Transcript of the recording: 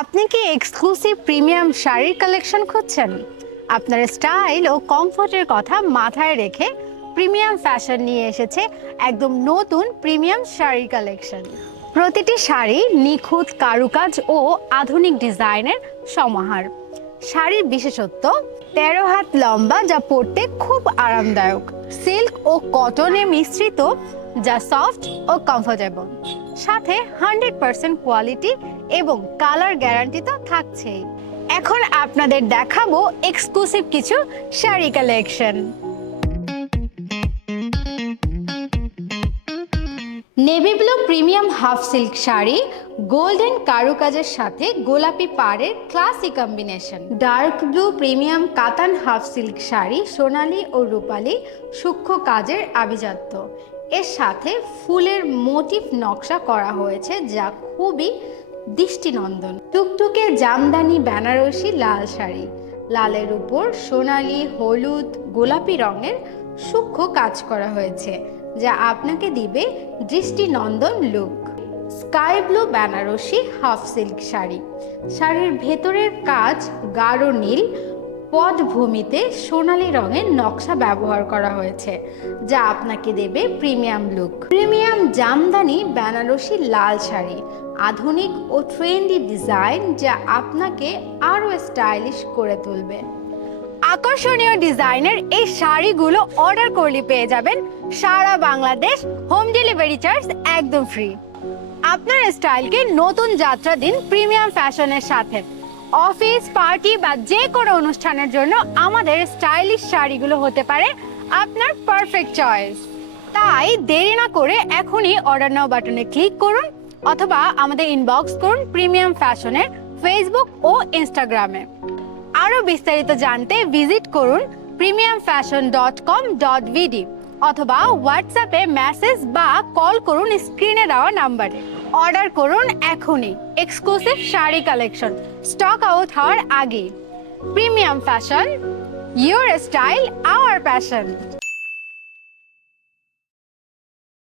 আপনি কি exclusive premium শাড়ির কালেকশন খুঁজছেন? আপনার স্টাইল ও কমফোর্টের কথা মাথায় রেখে প্রিমিয়াম ফ্যাশন নিয়ে এসেছে একদম নতুন প্রিমিয়াম শাড়ি কালেকশন প্রতিটি শাড়ি নিখুঁত কারুকাজ ও আধুনিক ডিজাইনের সমাহার। শাড়ির বিশেষত্ব, তেরো হাত লম্বা যা পরতে খুব আরামদায়ক। সিল্ক ও কটনে মিশ্রিত যা সফট ও কমফোর্টেবল সাথে হান্ড্রেড পার্সেন্ট কোয়ালিটি এবং কালার গ্যারান্টি তো থাকছেই। এখন আপনাদের দেখাবো এক্সক্লুসিভ কিছু sari collection. Navy blue premium half silk sari, golden কারুকাজের সাথে গোলাপি পাড়ের classy combination. Dark blue premium কাতান হাফ সিল্ক শাড়ি, সোনালি ও রূপালী সূক্ষ্ম কাজের আভিজাত্য। এর সাথে ফুলের মোটিভ নকশা করা হয়েছে যা খুবই দৃষ্টিনন্দন। টুকটুকে জামদানি বেনারসি লাল শাড়ি। লালের উপর সোনালী, হলুদ, গোলাপি রঙের সূক্ষ্ম কাজ করা হয়েছে, যা আপনাকে দিবে দৃষ্টিনন্দন look sky blue Banarasi half silk sari. শাড়ির ভেতরের কাজ গাঢ় নীল পটভূমিতে সোনালী রঙের নকশা ব্যবহার করা হয়েছে, যা আপনাকে দেবে premium look. Premium Jamdani Banarasi লাল শাড়ি, আধুনিক ও ট্রেন্ডি ডিজাইন যা আপনাকে আরও স্টাইলিশ করে তুলবে। আকর্ষণীয় ডিজাইনের এই শাড়িগুলো অর্ডার করলে পেয়ে যাবেন সারা বাংলাদেশ হোম ডেলিভারি চার্জ একদম ফ্রি। আপনার স্টাইলকে নতুন যাত্রা দিন প্রিমিয়াম ফ্যাশনের সাথে। অফিস, পার্টি বা যে কোনো অনুষ্ঠানের জন্য আমাদের স্টাইলিশ শাড়িগুলো হতে পারে আপনার পারফেক্ট চয়েস তাই দেরি না করে এখনই অর্ডার নাও বাটনে ক্লিক করুন অথবা আমাদের ইনবক্স করুন প্রিমিয়াম ফ্যাশনের ফেসবুক ও ইনস্টাগ্রামে আরও বিস্তারিত জানতে ভিজিট করুন premium fashion dot com dot BD অথবা হোয়াটসঅ্যাপে মেসেজ বা কল করুন স্ক্রিনে দেওয়া নাম্বারে অর্ডার করুন এখনই। Exclusive sari collection stock out হওয়ার আগে। Premium fashion your style our passion